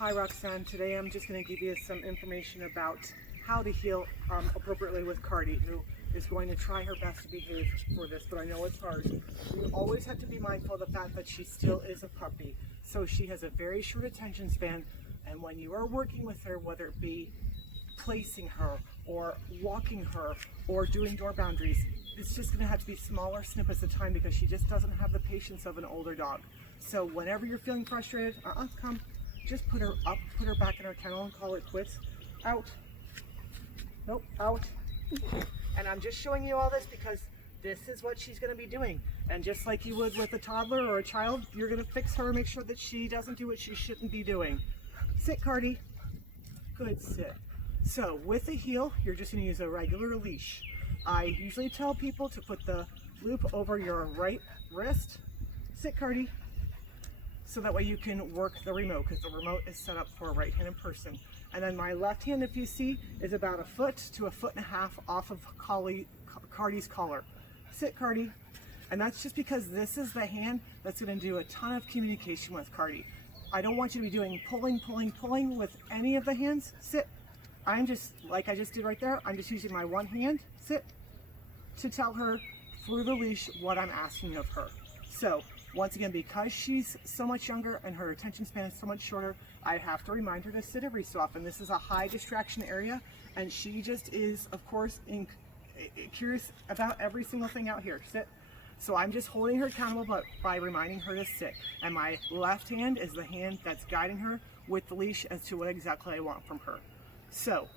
Hi Roxanne, today I'm just going to give you some information about how to heal appropriately with Cardi, who is going to try her best to behave for this, but I know it's hard. You always have to be mindful of the fact that she still is a puppy, so she has a very short attention span, and when you are working with her, whether it be placing her or walking her or doing door boundaries, it's just going to have to be smaller snippets of time because she just doesn't have the patience of an older dog. So whenever you're feeling frustrated, come. Just put her up, put her back in her kennel and call it quits. Out. Nope, out. And I'm just showing you all this because this is what she's going to be doing. And just like you would with a toddler or a child, you're going to fix her, make sure that she doesn't do what she shouldn't be doing. Sit, Cardi. Good, sit. So with the heel, you're just going to use a regular leash. I usually tell people to put the loop over your right wrist. Sit, Cardi. So that way you can work the remote, because the remote is set up for a right-handed person. And then my left hand, if you see, is about 1 foot to 1.5 feet off of Cardi's collar. Sit, Cardi. And that's just because this is the hand that's going to do a ton of communication with Cardi. I don't want you to be doing pulling with any of the hands. Sit. I'm just, like I just did right there, I'm just using my one hand, sit, to tell her through the leash what I'm asking of her. So, once again, because she's so much younger and her attention span is so much shorter, I have to remind her to sit every so often. This is a high distraction area, and she just is, of course, curious about every single thing out here. Sit. So I'm just holding her accountable by reminding her to sit. And my left hand is the hand that's guiding her with the leash as to what exactly I want from her. So,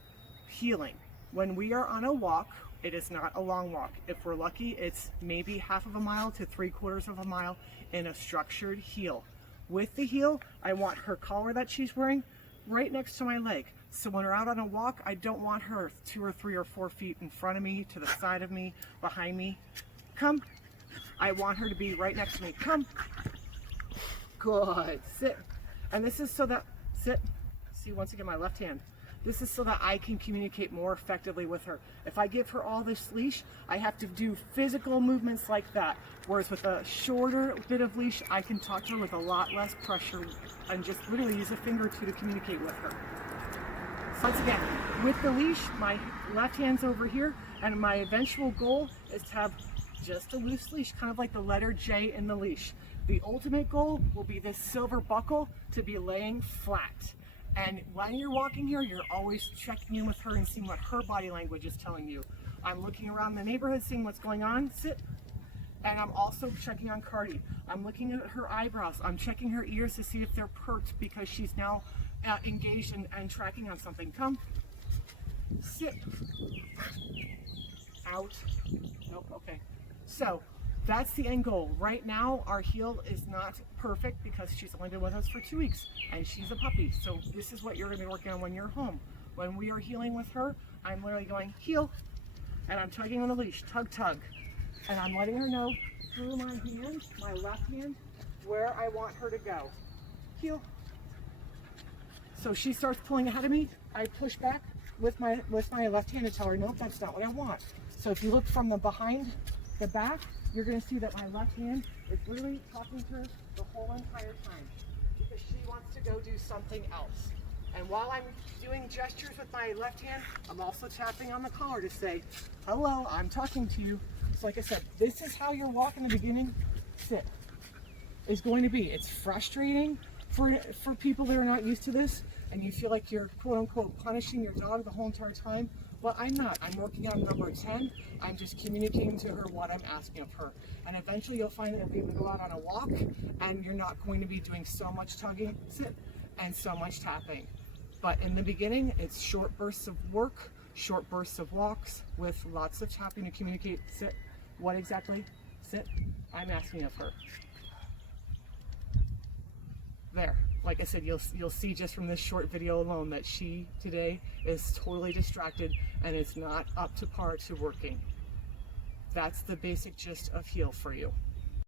healing. When we are on a walk, it is not a long walk. If we're lucky, it's maybe 1/2 mile to 3/4 of a mile in a structured heel. With the heel, I want her collar that she's wearing right next to my leg. So when we're out on a walk, I don't want her 2 or 3 or 4 feet in front of me, to the side of me, behind me. Come. I want her to be right next to me. Come. Good. Sit. And this is so that, sit. See, once again, my left hand. This is so that I can communicate more effectively with her. If I give her all this leash, I have to do physical movements like that. Whereas with a shorter bit of leash, I can talk to her with a lot less pressure and just literally use a finger or two to communicate with her. So once again, with the leash, my left hand's over here, and my eventual goal is to have just a loose leash, kind of like the letter J in the leash. The ultimate goal will be this silver buckle to be laying flat. And when you're walking here, you're always checking in with her and seeing what her body language is telling you. I'm looking around the neighborhood, seeing what's going on. Sit. And I'm also checking on Cardi. I'm looking at her eyebrows. I'm checking her ears to see if they're perked because she's now engaged and tracking on something. Come. Sit. Out. Nope. Okay. So that's the end goal. Right now, our heel is not perfect because she's only been with us for 2 weeks and she's a puppy. So this is what you're going to be working on when you're home. When we are healing with her, I'm literally going heel, and I'm tugging on the leash, tug, tug. And I'm letting her know through my hand, my left hand, where I want her to go. Heel. So she starts pulling ahead of me. I push back with my left hand to tell her, nope, that's not what I want. So if you look from the behind the back, you're going to see that my left hand is really talking to her the whole entire time because she wants to go do something else. And while I'm doing gestures with my left hand, I'm also tapping on the collar to say, hello, I'm talking to you. So like I said, this is how your walk in the beginning, sit, is going to be. It's frustrating for people that are not used to this, and you feel like you're quote unquote punishing your dog the whole entire time. Well, I'm not. I'm working on number 10. I'm just communicating to her what I'm asking of her. And eventually you'll find that you'll be able to go out on a walk and you're not going to be doing so much tugging, sit, and so much tapping. But in the beginning, it's short bursts of work, short bursts of walks with lots of tapping to communicate, sit, what exactly, sit, I'm asking of her. There. Like I said, you'll see just from this short video alone that she today is totally distracted and is not up to par to working. That's the basic gist of heel for you.